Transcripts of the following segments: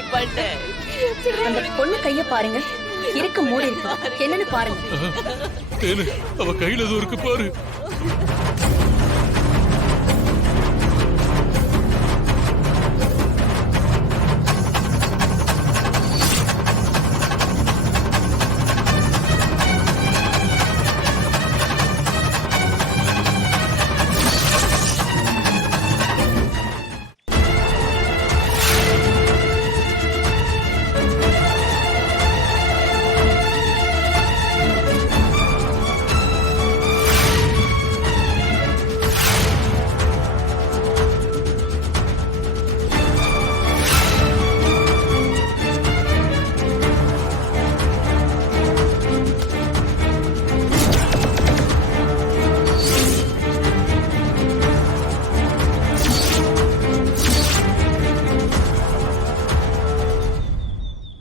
இப்படி பண்ண? அந்த பொண்ணு கைய பாருங்க, இருக்க மூடி இருக்கு, என்னன்னு பாருங்க. தேனு, அவ கையில ஏதோ இருக்கு பாரு.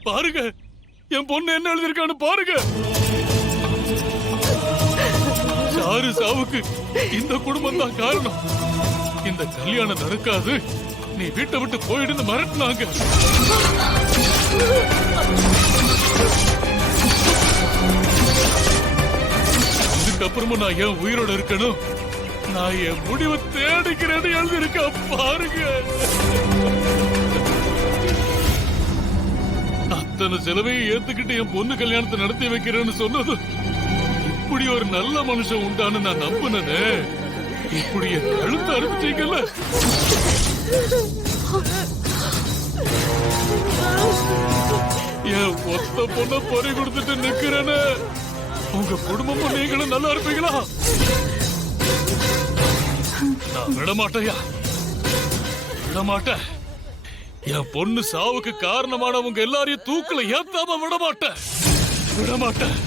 பாருங்க, என் பொண்ணு என்ன எழுதிருக்கான்னு பாருங்க. சாரு சாவுக்கு இந்த குடும்பம் தான் காரணம். இந்த கல்யாணம் நடக்காது, நீ வீட்டை விட்டு போயிடுன்னு மிரட்டினாங்க. இதுக்கப்புறமும் நான் ஏன் உயிரோட இருக்கணும், நான் என் முடிவை தேடிக்கிறேன்னு எழுதிருக்கா பாருங்க. அத்தனை செலவையும் ஏத்துக்கிட்டு என் பொண்ணு கல்யாணத்தை நடத்தி வைக்கிறேன்னு சொன்னது, இப்படி ஒரு நல்ல மனுஷன் உண்டான்னு நான் நம்பினே. இப்படி என் கழுத்து அறுத்துட்டீங்கல்ல. என் ஒத்த பொண்ண பொறி கொடுத்துட்டு நிக்கிறேன்னு, உங்க குடும்பமும் நீங்களும் நல்லா இருப்பீங்களா? நான் விடமாட்டையா, விடமாட்டேன். என் பொண்ணு சாவுக்கு காரணமானவங்க எல்லாரையும் தூக்கல ஏத்தாம விடமாட்டேன், விடமாட்டேன்.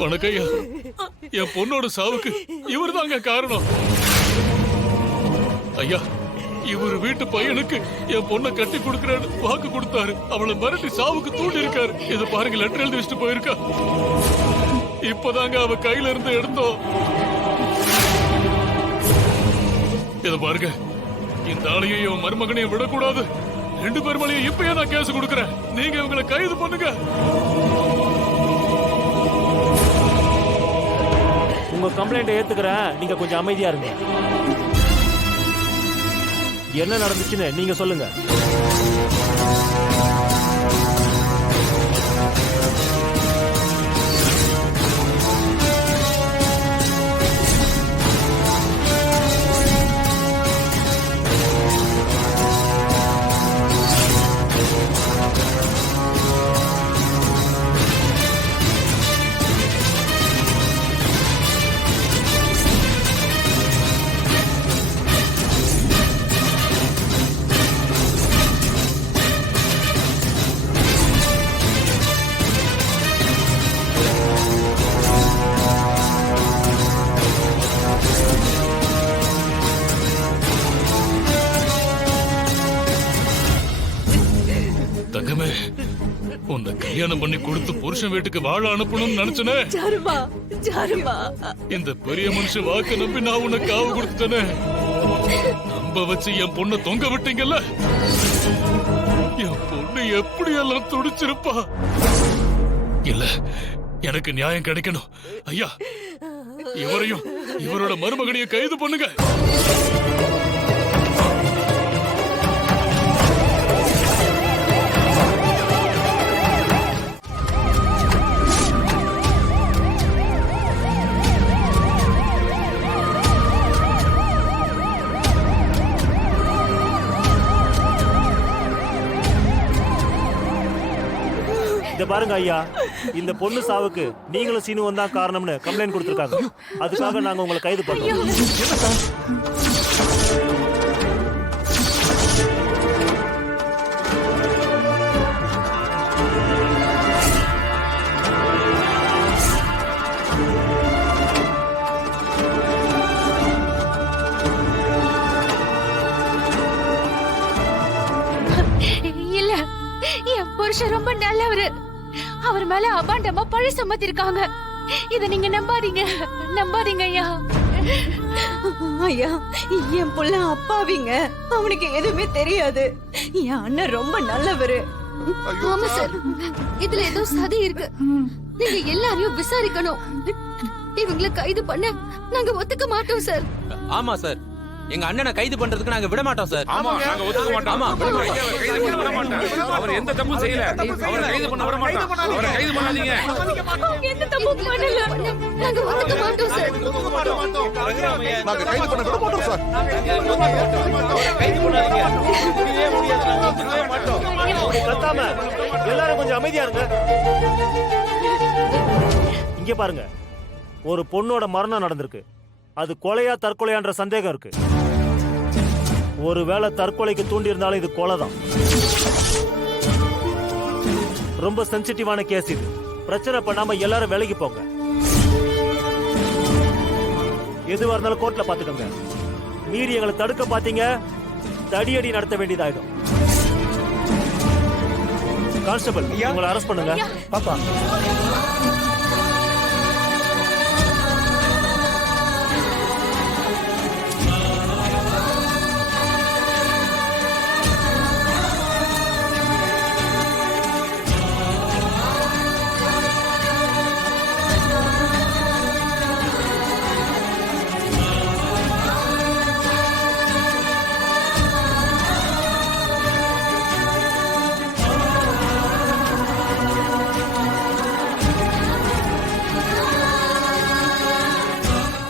வணக்கையா, என் பொண்ணோட சாவுக்கு இவர் தாங்க காரணம். ஐயா, இவர் வீட்டு பையனுக்கு என் பொண்ணை கட்டி கொடுக்கறேன்னு வாக்கு கொடுத்தாரு. அவளை மிரட்டி சாவுக்கு தூண்டி இருக்காரு. இத பாருங்க, லெட்டர் எழுதி வச்சுட்டு போயிருக்கா. இப்பதாங்க அவ கையில இருந்து எடுத்தோம். இத பாருங்க, இந்த ஆளையும் இவன் மருமகனையும் விடக்கூடாது. 2 பேர் மேலேயும் இப்பயே நான் கேஸ் கொடுக்கறேன். நீங்க இவங்களை கைது பண்ணுங்க. உங்க கம்ப்ளைண்ட் ஏத்துக்கிறேன், நீங்க கொஞ்சம் அமைதியா இருங்க. என்ன நடந்துச்சுன்னு நீங்க சொல்லுங்க. தங்கமே, உன்னை கல்யாணம் பண்ணி கொடுத்து புருஷன் வீட்டுக்கு வாழ அனுப்பணும்னு நினைச்சனே. இந்த பெரிய மனுஷன் வாக்க நம்பி நான் உன்னை காவு கொடுத்துட்டேனே. நம்ப வச்சு என் பொண்ணை தொங்க விட்டீங்கல்ல. என் பொண்ணு எப்படி எல்லாம் துடிச்சிருப்பா. இல்ல, எனக்கு நியாயம் கிடைக்கணும். ஐயா, இவரையும் இவரோட மருமகனையும் கைது பண்ணுங்க. இத பாருங்க ஐயா, இந்த பொண்ணு சாவுக்கு நீங்களும் சீனுவும் தான் காரணம்னு கம்ப்ளைண்ட் கொடுத்திருக்காங்க. அதுக்காக நாங்க உங்களை கைது பண்றோம். புருஷன் ரொம்ப நல்லவரு. அவர் மேல அபாண்டமா பழி சுமத்திருக்காங்க. இத நீங்க நம்பாதீங்க, நம்பாதீங்க ஐயா. ஐயா, என் புள்ள அப்பாவிங்க, அவனுக்கு எதுவுமே தெரியாது. என் அண்ணன் ரொம்ப நல்லவரு. ஆமா சார், இதுல ஏதோ சதி இருக்கு. நீங்க எல்லாரையும் விசாரிக்கணும். இவங்களை கைது பண்ண நாங்க ஒத்துக்க மாட்டோம் சார். ஆமா சார், எங்க அண்ணனை கைது பண்றதுக்கு நாங்க விட மாட்டோம் சார். ஆமா, நாங்க ஒத்துக்க மாட்டோம். ஆமா, விட மாட்டோம். கைது பண்ண விட மாட்டோம். அவர் எந்த தப்பும் செய்யல. அவரை கைது பண்ண விட மாட்டோம். அவரை கைது பண்ணாதீங்க. எந்த தப்பும் பண்ணல. நாங்க ஒத்துக்க மாட்டோம் சார். நாங்க கைது பண்ண விட மாட்டோம் சார். கைது பண்ணாதீங்க. முடியவே முடியாது. நாங்க ஒத்துக்கவே மாட்டோம். இப்படி கத்தாம எல்லாரும் கொஞ்சம் அமைதியா இருங்க. இங்க பாருங்க, ஒரு பொண்ணோட மரணம் நடந்திருக்கு. அது கொலையா தற்கொலையான்ற சந்தேகம் இருக்கு. ஒருவேளை தற்கொலைக்கு தூண்டி இருந்தாலும் இது கொலைதான். ரொம்ப சென்சிட்டிவான கேஸ் இது. பிரச்சனை பண்ணாம எல்லாரும் விலகி போங்க. எதுவா இருந்தாலும் கோர்ட்ல பாத்துக்கோங்க. மீறி எங்களை தடுக்க பாத்தீங்க, தடியடி நடத்த வேண்டியதாயிடும். கான்ஸ்டபிள், உங்களை அரெஸ்ட் பண்ணுங்க. பாப்பா,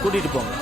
கூட்டிட்டு போங்க.